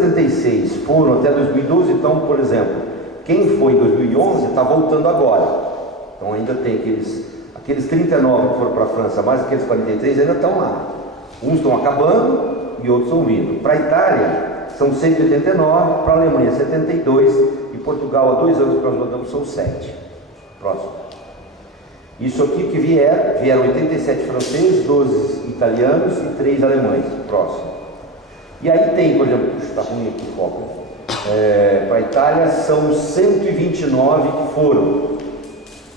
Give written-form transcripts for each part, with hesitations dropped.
76 foram até 2012, então, por exemplo, quem foi em 2011 está voltando agora. Então ainda tem aqueles 39 que foram para a França, mais aqueles 43 ainda estão lá. Uns estão acabando e outros estão vindo. Para a Itália são 189, para a Alemanha 72 e Portugal há 2 anos que nós rodamos são 7. Próximo. Isso aqui que vieram 87 franceses, 12 italianos e 3 alemães. Próximo. E aí tem, por exemplo, está ruim aqui o foco. Para a Itália são 129 que foram,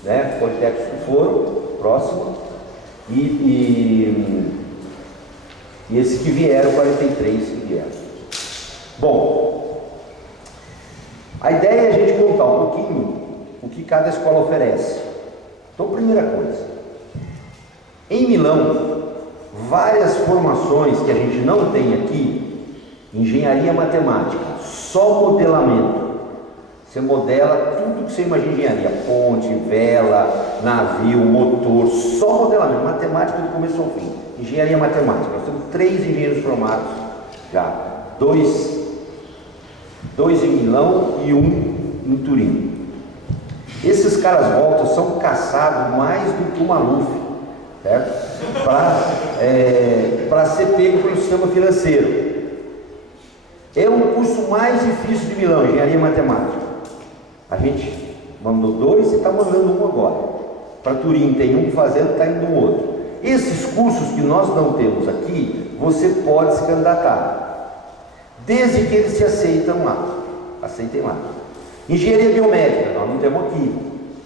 né? Politécnicos que foram, próximo. E esse que vieram, 43 que vieram. Bom, a ideia é a gente contar um pouquinho o que cada escola oferece. Então, primeira coisa, em Milão, várias formações que a gente não tem aqui, engenharia matemática, só modelamento. Você modela tudo que você imagina em engenharia, ponte, vela, navio, motor, só modelamento, matemática do começo ao fim. Engenharia matemática, nós temos 3 engenheiros formados já, 2 em Milão e 1 em Turim. Esses caras voltam, são caçados mais do que o Maluf, certo? Para ser pego pelo sistema financeiro. É o curso mais difícil de Milão, engenharia matemática. A gente mandou 2 e está mandando 1 agora. Para Turim tem 1 fazendo, está indo um outro. Esses cursos que nós não temos aqui, você pode se candidatar, desde que eles se aceitem lá. Engenharia biomédica, nós não temos aqui.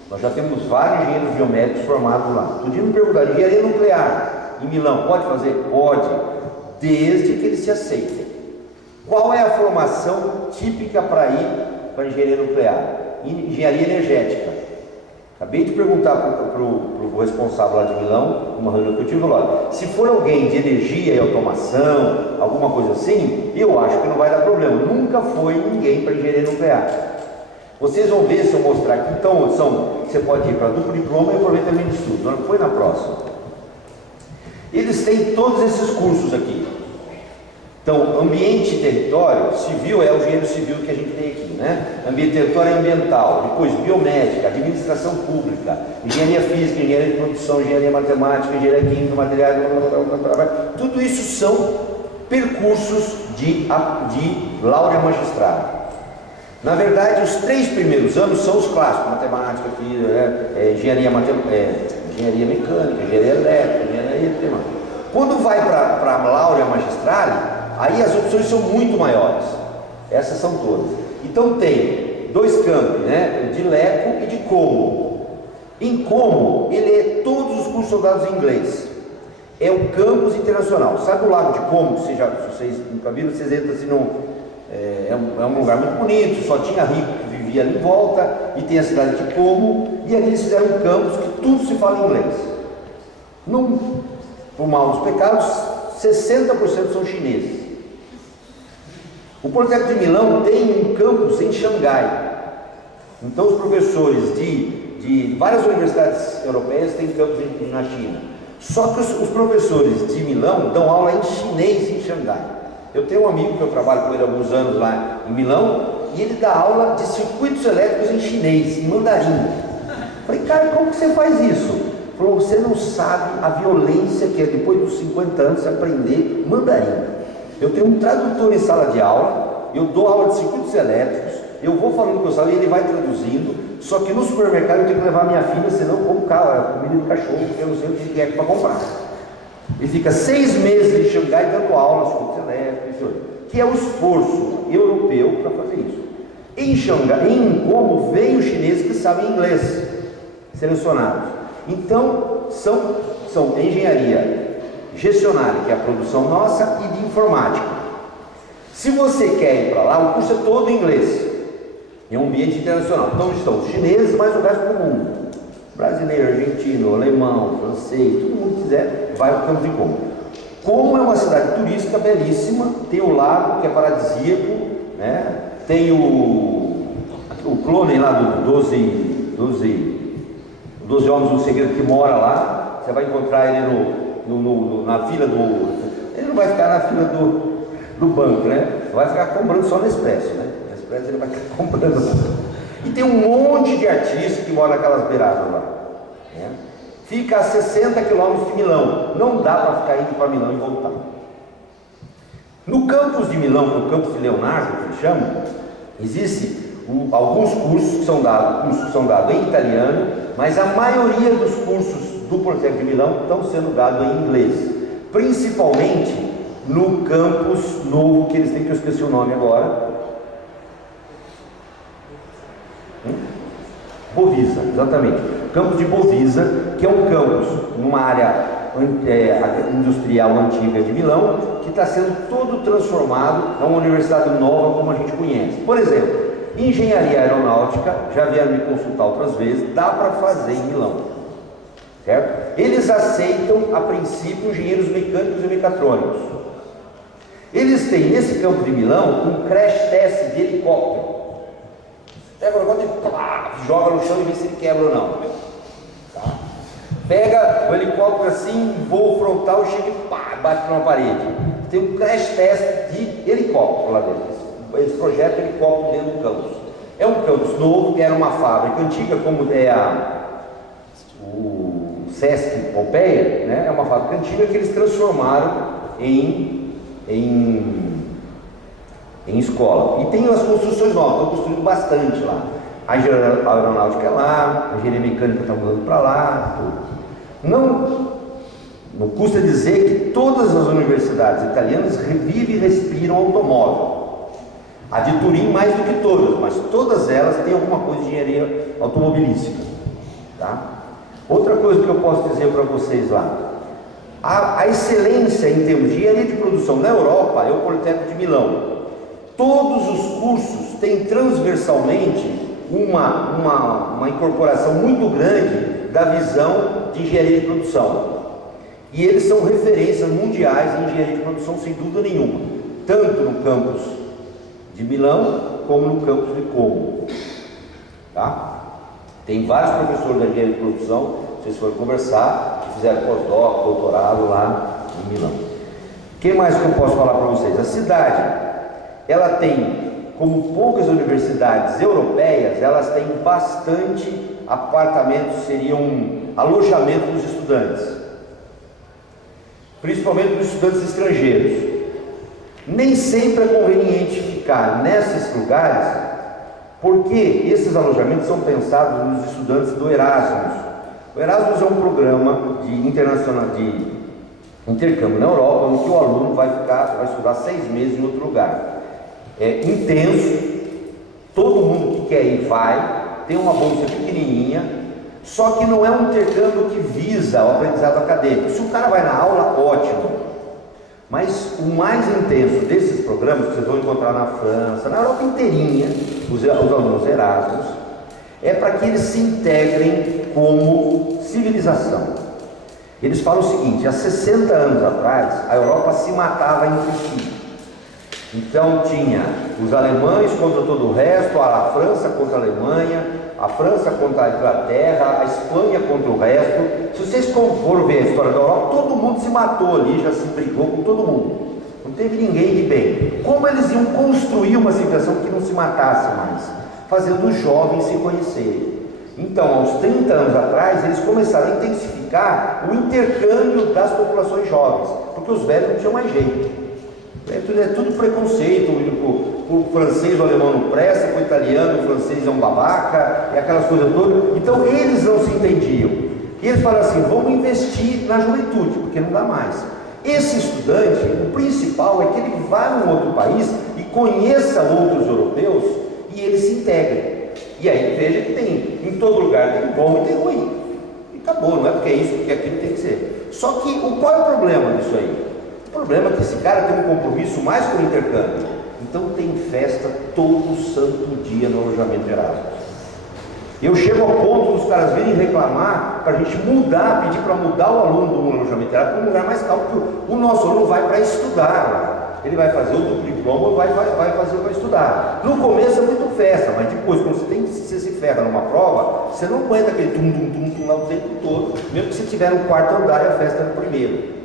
Nós já temos vários engenheiros biomédicos formados lá. Podia me perguntar, engenharia nuclear em Milão, pode fazer? Pode, desde que eles se aceitem. Qual é a formação típica para ir para engenharia nuclear? Engenharia energética. Acabei de perguntar para o responsável lá de Milão, numa reunião que eu tive, lá, se for alguém de energia e automação, alguma coisa assim, eu acho que não vai dar problema. Nunca foi ninguém para engenharia nuclear. Vocês vão ver se eu mostrar aqui. Então, você pode ir para duplo diploma e aproveitamento de estudo. Foi na próxima. Eles têm todos esses cursos aqui. Então, ambiente e território, civil é o engenheiro civil que a gente tem aqui, né? Ambiente e território é ambiental. Depois, biomédica, administração pública, engenharia física, engenharia de produção, engenharia matemática, engenharia química, materiais, tudo isso são percursos de laurea magistrado. Na verdade, os 3 primeiros anos são os clássicos, matemática, engenharia mecânica, engenharia elétrica, engenharia matemática. Quando vai para a laurea magistrale, aí as opções são muito maiores. Essas são todas. Então tem 2 campi, né? De Leco e de Como. Em Como, ele é todos os cursos são dados em inglês. É o campus internacional. Sabe o lago de Como? Se vocês nunca viram, vocês entram assim é um lugar muito bonito, só tinha rico que vivia ali em volta, e tem a cidade de Como, e ali eles fizeram um campus que tudo se fala em inglês. Por mal dos pecados, 60% são chineses. O Politécnico de Milão tem um campus em Xangai. Então os professores de várias universidades europeias têm campus na China. Só que os professores de Milão dão aula em chinês em Xangai. Eu tenho um amigo que eu trabalho com ele há alguns anos lá em Milão, e ele dá aula de circuitos elétricos em chinês, em mandarim. Falei, cara, como que você faz isso? Ele falou, você não sabe a violência que é depois dos 50 anos aprender mandarim. Eu tenho um tradutor em sala de aula, eu dou aula de circuitos elétricos, eu vou falando com o sala e ele vai traduzindo, só que no supermercado eu tenho que levar minha filha, senão eu como comida de cachorro, porque eu não sei o que é para comprar. Ele fica 6 meses em Xangai dando aula de circuitos elétricos, que é o esforço europeu para fazer isso. Em Xangai, em Como, veio os chineses que sabem inglês, selecionados. Então, são engenharia gestionária, que é a produção nossa, e de informática. Se você quer ir para lá, o curso é todo em inglês. É um ambiente internacional. Então estão os chineses, mas o resto do mundo. Brasileiro, argentino, alemão, francês, todo mundo que quiser, vai para o campus de Como. Como é uma cidade turística belíssima, tem o lago, que é paradisíaco, né? Tem o clone lá do 12 Homens do Segredo, que mora lá. Você vai encontrar ele na fila do... Ele não vai ficar na fila do banco, né? Vai ficar comprando só Nespresso, né? Nespresso ele vai ficar comprando. E tem um monte de artistas que moram naquelas beiradas lá, né? Fica a 60 quilômetros de Milão, não dá para ficar indo para Milão e voltar. No campus de Milão, no campus de Leonardo, que se chama, existe alguns cursos que são dados em italiano, mas a maioria dos cursos do Politécnico de Milão estão sendo dados em inglês, principalmente no campus novo que eles têm, que eu esqueci o nome agora. Bovisa, exatamente. Campus de Bovisa, que é um campus numa área industrial antiga de Milão, que está sendo todo transformado a uma universidade nova como a gente conhece. Por exemplo, engenharia aeronáutica, já vieram me consultar outras vezes, dá para fazer em Milão, certo? Eles aceitam, a princípio, engenheiros mecânicos e mecatrônicos. Eles têm, nesse campo de Milão, um crash test de helicóptero. Pega o negócio e joga no chão e vê se ele quebra ou não. Tá? Pega o helicóptero assim, voo frontal, chega e bate numa parede. Tem um crash test de helicóptero lá dentro. Eles projetam helicóptero dentro do campus. É um campus novo, que era uma fábrica antiga, como é o Sesc Pompeia, né? É uma fábrica antiga que eles transformaram em escola. E tem as construções novas, estão construindo bastante lá. A engenharia aeronáutica é lá, a engenharia mecânica está mudando para lá, tudo. Não custa dizer que todas as universidades italianas vivem e respiram automóvel. A de Turim mais do que todas, mas todas elas têm alguma coisa de engenharia automobilística. Tá? Outra coisa que eu posso dizer para vocês lá, a excelência em termos de engenharia de produção na Europa é o Politécnico de Milão. Todos os cursos têm transversalmente uma incorporação muito grande da visão de engenharia de produção. E eles são referências mundiais em engenharia de produção, sem dúvida nenhuma, tanto no campus de Milão como no campus de Como. Tá? Tem vários professores da engenharia de produção, se vocês forem conversar, que fizeram pós-doc, doutorado lá em Milão. O que mais que eu posso falar para vocês? A cidade, ela tem, como poucas universidades europeias, elas têm bastante apartamentos, seriam alojamento dos estudantes, principalmente dos estudantes estrangeiros. Nem sempre é conveniente ficar nesses lugares, porque esses alojamentos são pensados nos estudantes do Erasmus. O Erasmus é um programa de intercâmbio na Europa, em que o aluno vai estudar 6 meses em outro lugar. É intenso, todo mundo que quer ir vai, tem uma bolsa pequenininha, só que não é um intercâmbio que visa o aprendizado acadêmico. Se o cara vai na aula, ótimo, mas o mais intenso desses programas, que vocês vão encontrar na França, na Europa inteirinha, os alunos Erasmus, é para que eles se integrem como civilização. Eles falam o seguinte: há 60 anos atrás, a Europa se matava entre si. Então tinha os alemães contra todo o resto, a França contra a Alemanha, a França contra a Inglaterra, a Espanha contra o resto. Se vocês forem ver a história da Europa, todo mundo se matou ali, já se brigou com todo mundo. Não teve ninguém de bem. Como eles iam construir uma civilização que não se matasse mais? Fazendo os jovens se conhecerem. Então, aos 30 anos atrás, eles começaram a intensificar o intercâmbio das populações jovens, porque os velhos não tinham mais jeito. É tudo preconceito, o francês, o alemão não presta, o italiano, o francês é um babaca, e aquelas coisas todas. Então eles não se entendiam. E eles falaram assim: vamos investir na juventude, porque não dá mais. Esse estudante, o principal é que ele vá num outro país e conheça outros europeus e ele se integre. E aí veja que tem, em todo lugar tem bom e tem ruim. E acabou, não é porque é isso, porque aquilo tem que ser. Só que qual é o problema disso aí? O problema é que esse cara tem um compromisso mais com o intercâmbio. Então tem festa todo santo dia no alojamento de Erasmus. Eu chego ao ponto dos caras virem reclamar para a gente mudar, pedir para mudar o aluno do alojamento de Erasmus para um lugar mais calmo, porque o nosso aluno vai para estudar lá. Ele vai fazer o duplo diploma, vai fazer para estudar. No começo é muito festa, mas depois, quando você se ferra numa prova, você não aguenta aquele tum lá o tempo todo, mesmo que você tiver no quarto andar e a festa no primeiro.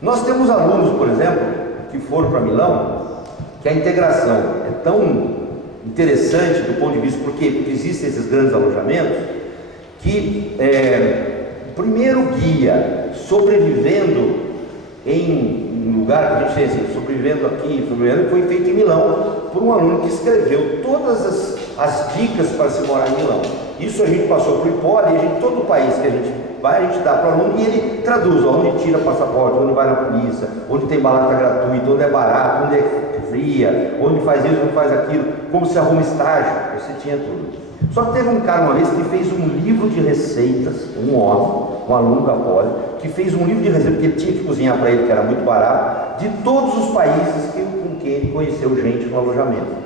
Nós temos alunos, por exemplo, que foram para Milão, que a integração é tão interessante do ponto de vista, porque existem esses grandes alojamentos, que o primeiro guia sobrevivendo em lugar que a gente tem assim, sobrevivendo aqui, foi feito em Milão por um aluno que escreveu todas as dicas para se morar em Milão. Isso a gente passou para o Hipólito, e todo país que a gente vai, a gente dá para o aluno e ele traduz, onde tira passaporte, onde vai na polícia, onde tem balada gratuita, onde é barato, onde é fria, onde faz isso, onde faz aquilo, como se arruma estágio, você tinha tudo. Só que teve um cara uma vez que fez um livro de receitas, um homem, um aluno da Poli, que fez um livro de receitas, porque ele tinha que cozinhar para ele, que era muito barato, de todos os países com quem ele conheceu gente no alojamento.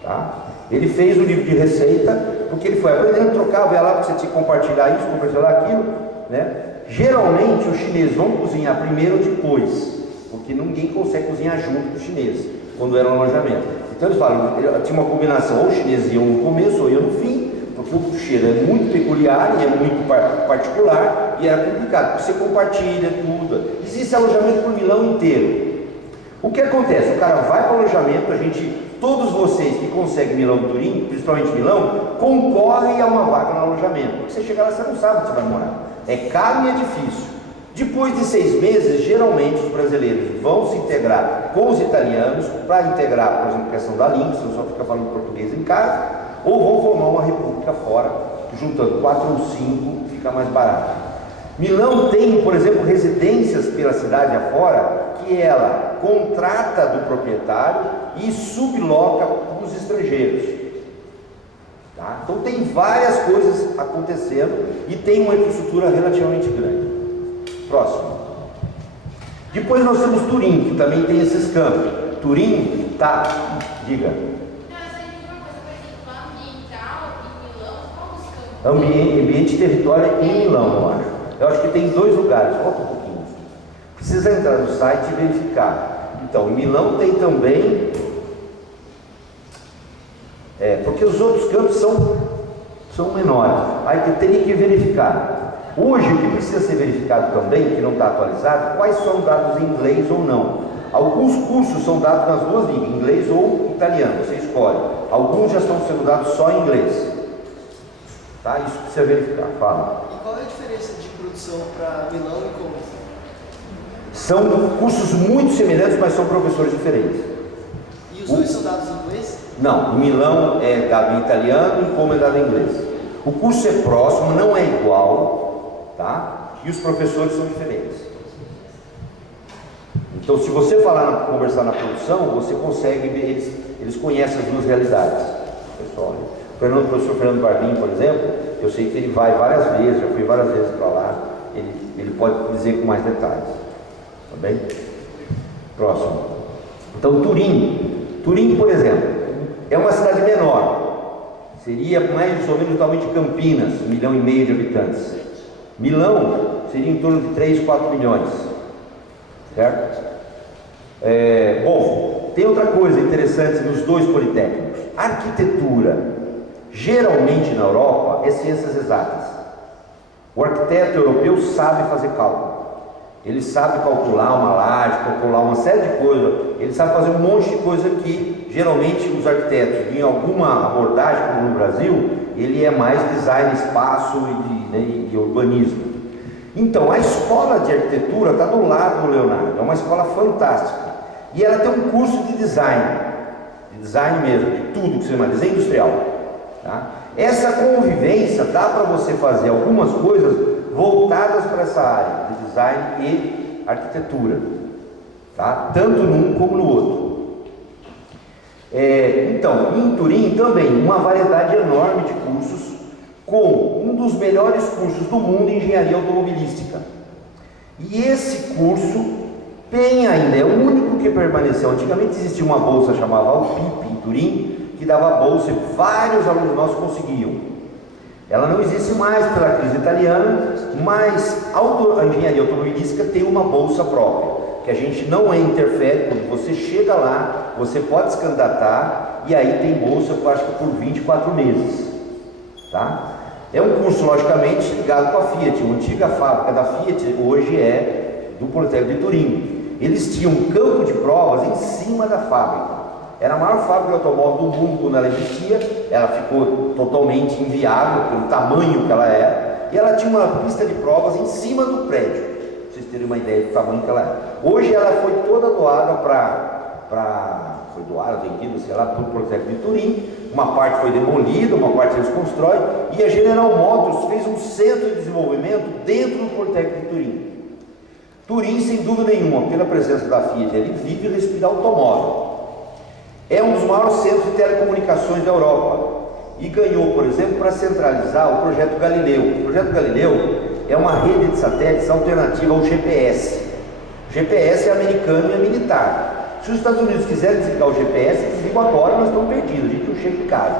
Tá? Ele fez um livro de receita, porque ele foi aprendendo, trocava, ia lá, porque você tinha que compartilhar isso, compartilhar aquilo, né? Geralmente os chineses vão cozinhar primeiro ou depois, porque ninguém consegue cozinhar junto com os chineses, quando era um alojamento. Então eles falam, tinha uma combinação, ou os chineses iam no começo ou iam no fim, porque o cheiro é muito peculiar e é muito particular, e era complicado, porque você compartilha tudo. Existe alojamento por Milão inteiro. O que acontece? O cara vai para o alojamento, todos vocês que conseguem Milão e Turim, principalmente Milão, concorrem a uma vaga no alojamento. Porque você chega lá, você não sabe onde você vai morar. É caro e é difícil. Depois de 6 meses, geralmente os brasileiros vão se integrar com os italianos, para integrar, por exemplo, a questão da língua, você não só fica falando português em casa, ou vão formar uma república fora, juntando 4 ou 5, fica mais barato. Milão tem, por exemplo, residências pela cidade afora, que ela contrata do proprietário e subloca para os estrangeiros. Tá? Então tem várias coisas acontecendo e tem uma infraestrutura relativamente grande. Próximo. Depois nós temos Turim, que também tem esses campos. Turim, tá, diga. Ambiente e território em Milão, eu acho. Eu acho que tem 2 lugares, volta um pouquinho. Precisa entrar no site e verificar. Então, em Milão tem também, porque os outros campos são menores. Aí teria que verificar. Hoje, o que precisa ser verificado também, que não está atualizado, quais são dados em inglês ou não. Alguns cursos são dados nas 2 línguas, inglês ou italiano, você escolhe. Alguns já estão sendo dados só em inglês. Tá? Isso precisa verificar, fala. E qual é a diferença de produção para Milão e Como? São cursos muito semelhantes, mas são professores diferentes. E os dois são dados em inglês? Não, em Milão é dado em italiano e Como é dado em inglês. O curso é próximo, não é igual, tá? E os professores são diferentes. Então, se você conversar na produção, você consegue ver, eles conhecem as 2 realidades. Pessoal, o professor Fernando Barbim, por exemplo, eu sei que ele vai várias vezes, já fui várias vezes para lá, ele pode dizer com mais detalhes. Tá bem? Próximo. Então, Turim, por exemplo, é uma cidade menor. Seria mais ou menos do tamanho de Campinas, 1,5 milhão de habitantes. Milão seria em torno de 3, 4 milhões. Certo? Bom, tem outra coisa interessante nos 2 politécnicos. Arquitetura, geralmente na Europa, é ciências exatas. O arquiteto europeu sabe fazer cálculo. Ele sabe calcular uma laje, calcular uma série de coisas. Ele sabe fazer um monte de coisa que, geralmente, os arquitetos, em alguma abordagem, como no Brasil, ele é mais design, espaço e urbanismo. Então, a escola de arquitetura está do lado do Leonardo. É uma escola fantástica. E ela tem um curso de design mesmo, de tudo que você chama, design industrial. Tá? Essa convivência dá para você fazer algumas coisas voltadas para essa área de design e arquitetura, tá? Tanto num como no outro. Então, em Turim também uma variedade enorme de cursos, com um dos melhores cursos do mundo em engenharia automobilística. E esse curso tem ainda, é o único que permaneceu. Antigamente existia uma bolsa chamada Alpip em Turim, que dava bolsa e vários alunos nossos conseguiam. Ela não existe mais pela crise italiana, mas a engenharia automobilística tem uma bolsa própria, que a gente não interfere. Quando você chega lá, você pode se candidatar e aí tem bolsa, eu acho que por 24 meses. Tá? É um curso, logicamente, ligado com a Fiat. A antiga fábrica da Fiat hoje é do Politécnico de Turim. Eles tinham um campo de provas em cima da fábrica. Era a maior fábrica de automóvel do mundo quando ela existia. Ela ficou totalmente inviável pelo tamanho que ela era. E ela tinha uma pista de provas em cima do prédio, para vocês terem uma ideia do tamanho que ela era. Hoje ela foi toda doada foi doada, vendida, sei lá, para o Politécnico de Turim. Uma parte foi demolida, uma parte eles constroem. E a General Motors fez um centro de desenvolvimento dentro do Politécnico de Turim. Turim, sem dúvida nenhuma, pela presença da Fiat, ele vive e respira automóvel. É um dos maiores centros de telecomunicações da Europa e ganhou, por exemplo, para centralizar o projeto Galileu. O projeto Galileu é uma rede de satélites alternativa ao GPS. O GPS é americano e é militar. Se os Estados Unidos quiserem desligar o GPS, desligam agora, nós estamos perdidos, a gente não chega em casa.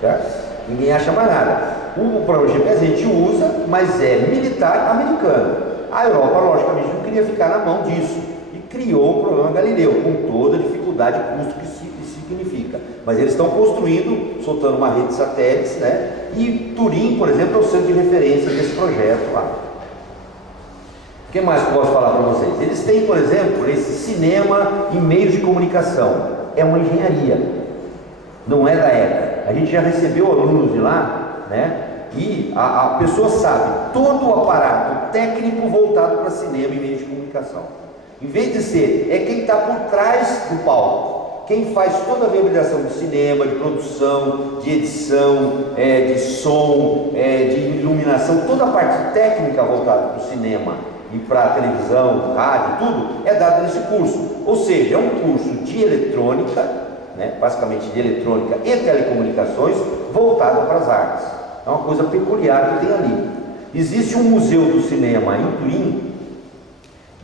Certo? Ninguém acha mais nada. O programa GPS a gente usa, mas é militar americano. A Europa, logicamente, não queria ficar na mão disso e criou o programa Galileu, com toda a dificuldade e custo que significa. Mas eles estão construindo, soltando uma rede de satélites, né? E Turim, por exemplo, é o centro de referência desse projeto lá. O que mais que eu posso falar para vocês? Eles têm, por exemplo, esse cinema e meios de comunicação. É uma engenharia, não é da ECA. A gente já recebeu alunos de lá, né? E a pessoa sabe todo o aparato técnico voltado para cinema e meios de comunicação. Em vez de ser, é quem está por trás do palco, quem faz toda a viabilização de cinema, de produção, de edição, de som, de iluminação, toda a parte técnica voltada para o cinema e para a televisão, rádio, tudo, é dado nesse curso. Ou seja, é um curso de eletrônica, né, basicamente de eletrônica e telecomunicações, voltado para as artes. É uma coisa peculiar que tem ali. Existe um museu do cinema em Turim,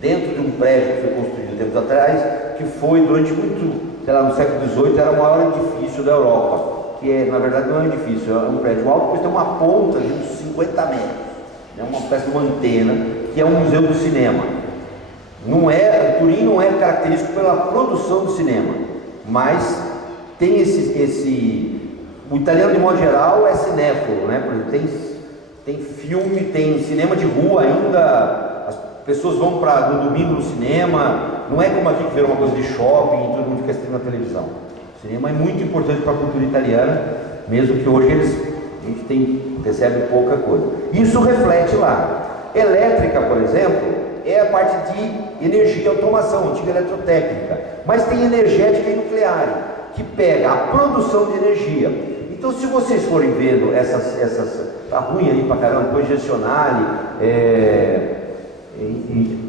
dentro de um prédio que foi construído tempos atrás, que foi durante muito, sei lá, no século XVIII, era o maior edifício da Europa, que na verdade não é um edifício, é um prédio alto, mas tem uma ponta de uns 50 metros, né, uma espécie de uma antena, que é um museu do cinema. Turim não é característico pela produção do cinema, mas tem o italiano, de modo geral, é cinéfilo, né? Por exemplo, tem filme, tem cinema de rua ainda, as pessoas vão no domingo no cinema, não é como aqui que vira uma coisa de shopping e todo mundo fica assistindo na televisão. O cinema é muito importante para a cultura italiana, mesmo que hoje a gente recebe pouca coisa. Isso reflete lá. Elétrica, por exemplo, é a parte de energia e automação, antiga eletrotécnica, mas tem energética e nuclear, que pega a produção de energia. Então, se vocês forem vendo tá ruim aí pra caramba, congestionale,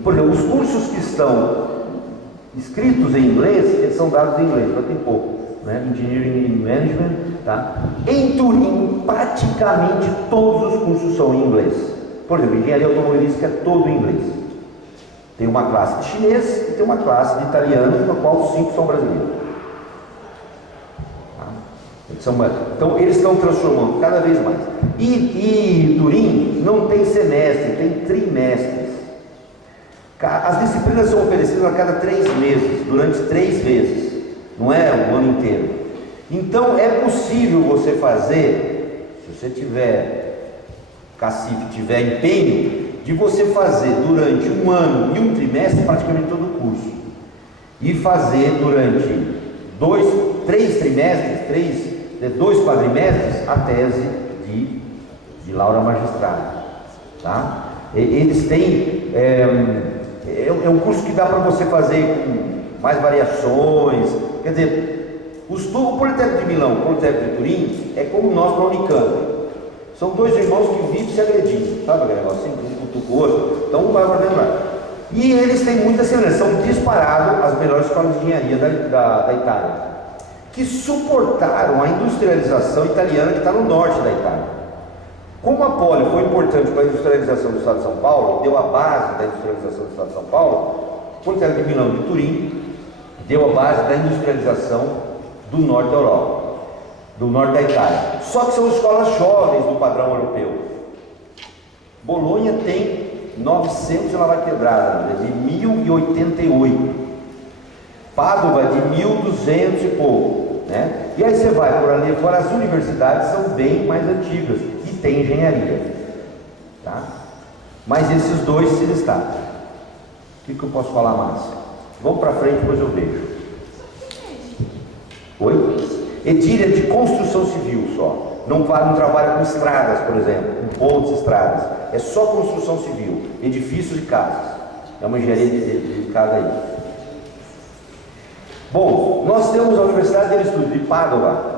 por exemplo, os cursos que estão escritos em inglês, eles são dados em inglês, mas tem pouco, né? Engineering Management, tá? Em Turim, praticamente todos os cursos são em inglês. Por exemplo, engenharia automobilística é todo em inglês. Tem uma classe de chinês e tem uma classe de italiano, na qual os 5 são brasileiros. Então eles estão transformando cada vez mais. E Turim não tem semestre, tem trimestres. As disciplinas são oferecidas a cada 3 meses, durante 3 vezes, não é o ano inteiro. Então é possível você fazer, se você tiver cacife, tiver empenho, de você fazer durante um ano e um trimestre praticamente todo o curso, e fazer durante 3 trimestres, 2 quadrimestres, a tese de laurea magistrale, tá? Eles têm, é um curso que dá para você fazer com mais variações, quer dizer, o Politécnico de Milão, o Politécnico de Turim, é como nós para a Unicamp. São 2 irmãos que vivem se agredindo, sabe aquele negócio assim, um cutuca o outro, então um vai mordendo lá. E eles têm muita semelhança, são disparados as melhores escolas de engenharia da Itália, que suportaram a industrialização italiana que está no norte da Itália. Como a Poli foi importante para a industrialização do estado de São Paulo, deu a base da industrialização do estado de São Paulo, o Politécnico de Milão e de Turim deu a base da industrialização do norte da Europa, do norte da Itália. Só que são escolas jovens do padrão europeu. Bolonha tem 900 e lá vai quebrada, de 1088. Pádua de 1200 e pouco, né? E aí você vai por ali fora, as universidades são bem mais antigas e tem engenharia, tá? Mas esses 2 se destacam. que eu posso falar mais? Vamos para frente, depois eu vejo. Oi? Edir é de construção civil só. Não trabalha com estradas, por exemplo, com pontes e estradas. É só construção civil, edifícios e casas. É uma engenharia dedicada aí. Bom, nós temos a Universidade de Estudo de Pádua,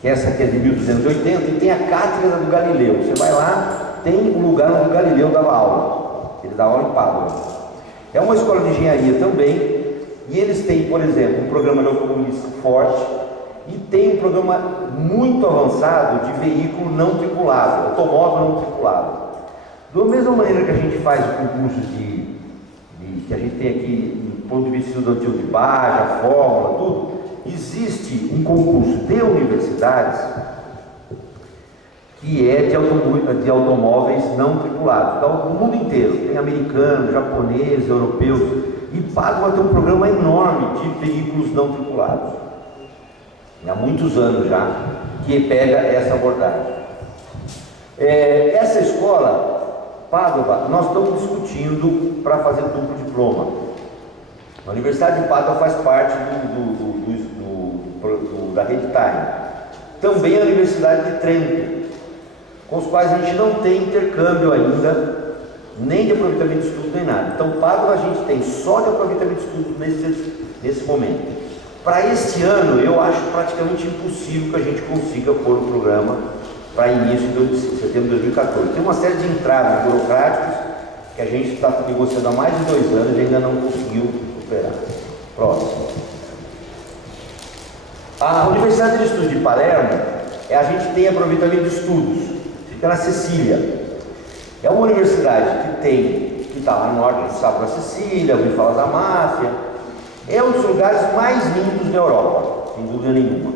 que essa aqui é de 1280, e tem a Cátedra do Galileu. Você vai lá, tem um lugar onde o Galileu dava aula. Ele dá aula em Pádua. É uma escola de engenharia também, e eles têm, por exemplo, um programa de automobilístico forte, e tem um programa muito avançado de veículo não tripulado, automóvel não tripulado. Da mesma maneira que a gente faz o concurso que a gente tem aqui, do ponto de vista estudantil de Baja, Fórmula, tudo, existe um concurso de universidades que é de automóveis não tripulados, do mundo inteiro. Tem americanos, japoneses, europeus, e Pádua tem um programa enorme de veículos não tripulados. Há muitos anos já que pega essa abordagem. Essa escola, Pádua, nós estamos discutindo para fazer duplo diploma. A Universidade de Pádua faz parte da Rede Time. Também a Universidade de Trento, com os quais a gente não tem intercâmbio ainda, nem de aproveitamento de estudo, nem nada. Então, Pádua a gente tem só de aproveitamento de estudo nesse momento. Para este ano, eu acho praticamente impossível que a gente consiga pôr o programa para início de setembro de 2014. Tem uma série de entraves burocráticos que a gente está negociando há mais de 2 anos e ainda não conseguiu superar. Próximo. A Universidade de Estudos de Palermo, a gente tem aproveitamento de estudos, fica na Sicília. É uma universidade que está lá no norte, a gente sabe, na Sicília, ouvi falar da máfia. É um dos lugares mais lindos da Europa, sem dúvida nenhuma.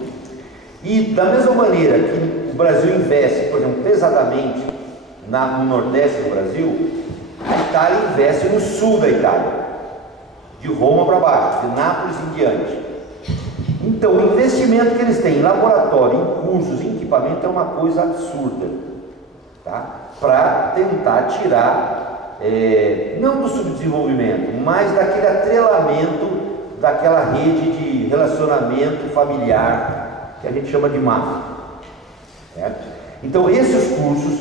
E da mesma maneira que o Brasil investe, por exemplo, pesadamente no nordeste do Brasil, a Itália investe no sul da Itália, de Roma para baixo, de Nápoles em diante. Então, o investimento que eles têm em laboratório, em cursos, em equipamento é uma coisa absurda, tá? Para tentar tirar, não do subdesenvolvimento, mas daquele atrelamento daquela rede de relacionamento familiar que a gente chama de máfia. Certo? Então, esses cursos,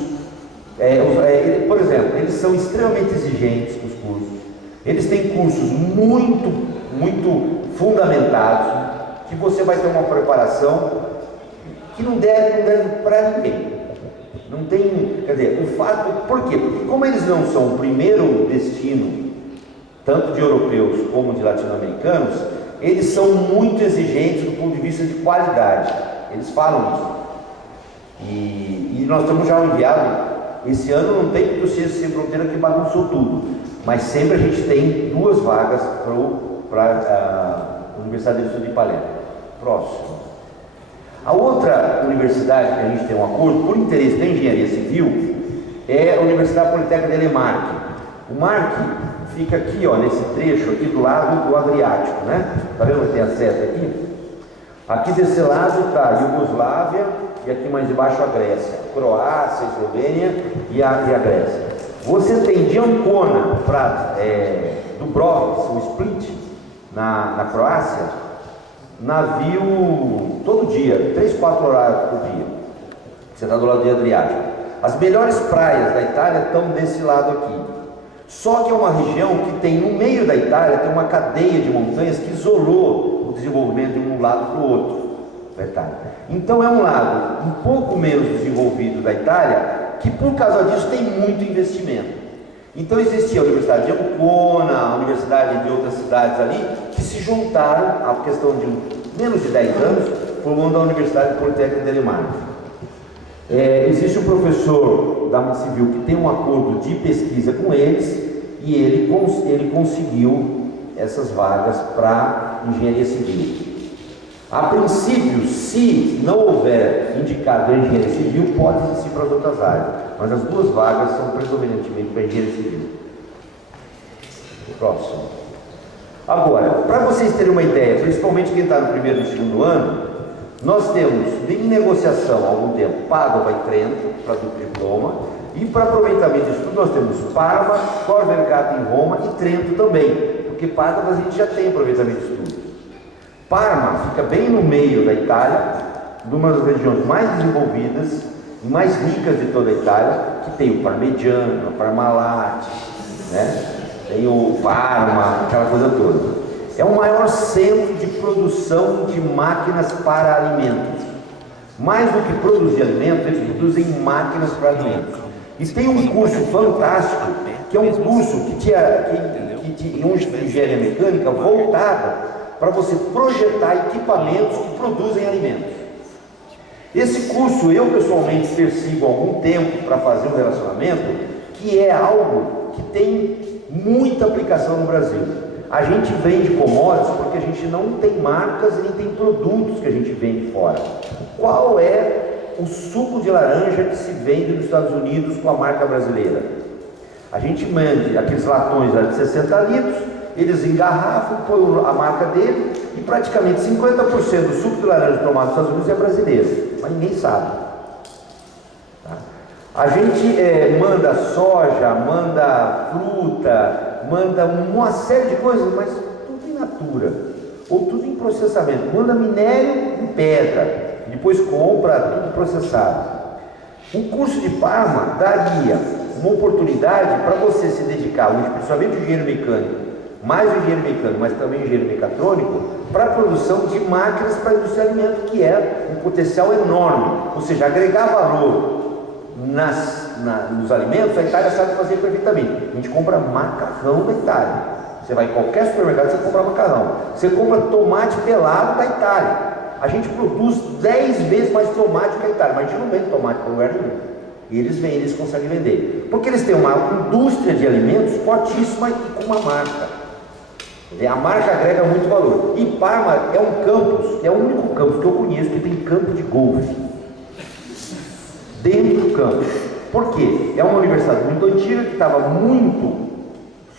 por exemplo, eles são extremamente exigentes, os cursos. Eles têm cursos muito fundamentados, que você vai ter uma preparação que não deve para ninguém. Não tem, quer dizer, o fato, por quê? Porque como eles não são o primeiro destino, tanto de europeus como de latino-americanos, eles são muito exigentes do ponto de vista de qualidade. Eles falam isso. E nós estamos já enviado, esse ano não tem porque o Ciência Sem Fronteira que bagunçou tudo, mas sempre a gente tem 2 vagas para a Universidade de Estudo de Palermo. Próximo. A outra universidade que a gente tem um acordo, por interesse da engenharia civil, é a Universidade Politécnica de Marche. O Marche fica aqui, ó, nesse trecho aqui do lado do Adriático, né? Tá vendo que tem a seta aqui? Aqui desse lado está a Iugoslávia e aqui mais embaixo a Grécia, Croácia, Eslovênia e a Grécia. Você tem de Ancona para Dubrovnik, o Split, na Croácia, navio todo dia, 3, 4 horas por dia. Você está do lado do Adriático. As melhores praias da Itália estão desse lado aqui. Só que é uma região que tem, no meio da Itália, tem uma cadeia de montanhas que isolou o desenvolvimento de um lado para o outro da Itália. Então é um lado um pouco menos desenvolvido da Itália, que por causa disso tem muito investimento. Então existia a Universidade de Ancona, a Universidade de outras cidades ali, que se juntaram, a questão de menos de 10 anos, formando a Universidade Politécnica de Marche. Existe um professor da Marinha Civil que tem um acordo de pesquisa com eles e ele conseguiu essas vagas para engenharia civil. A princípio, se não houver indicado a engenharia civil, pode existir para as outras áreas, mas as 2 vagas são predominantemente para engenharia civil. Próximo. Agora, para vocês terem uma ideia, principalmente quem está no primeiro e no segundo ano, nós temos em negociação há algum tempo Pádua e Trento para duplo diploma, E para aproveitamento disso tudo, nós temos Parma, Tor Vergata em Roma e Trento também, porque Padova a gente já tem aproveitamento disso tudo. Parma fica bem no meio da Itália, numa das regiões mais desenvolvidas e mais ricas de toda a Itália, que tem o Parmigiano, o Parmalat, né? Tem o Parma, aquela coisa toda. É o maior centro de produção de máquinas para alimentos. Mais do que produzir alimentos, eles produzem máquinas para alimentos. E tem um curso fantástico, que é um curso de engenharia mecânica voltada para você projetar equipamentos que produzem alimentos. Esse curso eu pessoalmente persigo há algum tempo para fazer um relacionamento, que é algo que tem muita aplicação no Brasil. A gente vende commodities porque a gente não tem marcas e nem tem produtos que a gente vende fora. Qual é o suco de laranja que se vende nos Estados Unidos com a marca brasileira? A gente manda aqueles latões de 60 litros, eles engarrafam, põem a marca dele e praticamente 50% do suco de laranja tomado nos Estados Unidos é brasileiro, mas ninguém sabe. Tá? A gente manda soja, manda fruta, manda uma série de coisas, mas tudo in natura, ou tudo em processamento. Manda minério em pedra, depois compra tudo processado. O curso de Parma daria uma oportunidade para você se dedicar, principalmente o engenheiro mecânico, mais o engenheiro mecânico, mas também o engenheiro mecatrônico, para a produção de máquinas para a indústria de alimento, que é um potencial enorme, ou seja, agregar valor nos alimentos. A Itália sabe fazer perfeitamente. A gente compra macarrão da Itália. Você vai em qualquer supermercado, você compra macarrão. Você compra tomate pelado da Itália. A gente produz 10 vezes mais tomate que a Itália, mas a gente não vende tomate para lugar nenhum. E eles vendem, eles conseguem vender. Porque eles têm uma indústria de alimentos fortíssima e com uma marca. A marca agrega muito valor. E Parma é um campus, é o único campus que eu conheço que tem campo de golfe dentro do campus. Por quê? É uma universidade muito antiga, que estava muito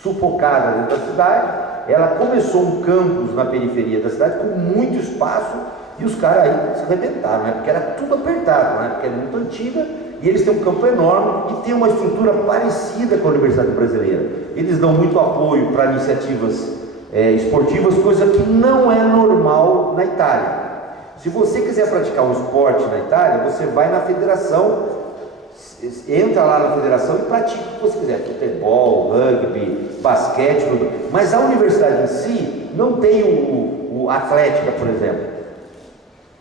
sufocada dentro da cidade. Ela começou um campus na periferia da cidade com muito espaço, e os caras aí se arrebentaram, né? Porque era tudo apertado, né? Porque é muito antiga, e eles têm um campo enorme e tem uma estrutura parecida com a Universidade Brasileira. Eles dão muito apoio para iniciativas esportivas, coisa que não é normal na Itália. Se você quiser praticar um esporte na Itália, você vai na federação, entra lá na federação e pratica o que você quiser, futebol, rugby, basquete, tudo. Mas a universidade em si não tem o atlética, por exemplo.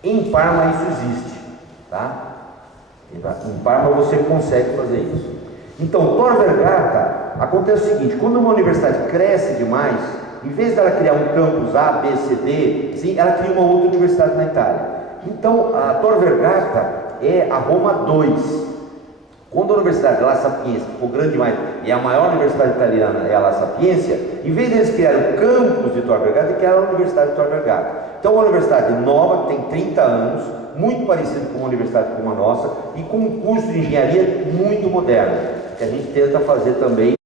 Em Parma isso existe, tá? Em Parma você consegue fazer isso. Então, Tor Vergata, acontece o seguinte: quando uma universidade cresce demais, em vez dela criar um campus A, B, C, D, sim, ela cria uma outra universidade na Itália. Então, a Tor Vergata é a Roma 2. Quando a Universidade La Sapienza ficou grande demais, e a maior universidade italiana é a La Sapienza, em vez deles criarem o campus de Tor Vergata, eles criaram a Universidade de Tor Vergata. Então, é uma universidade nova, que tem 30 anos, muito parecida com uma universidade como a nossa, e com um curso de engenharia muito moderno, que a gente tenta fazer também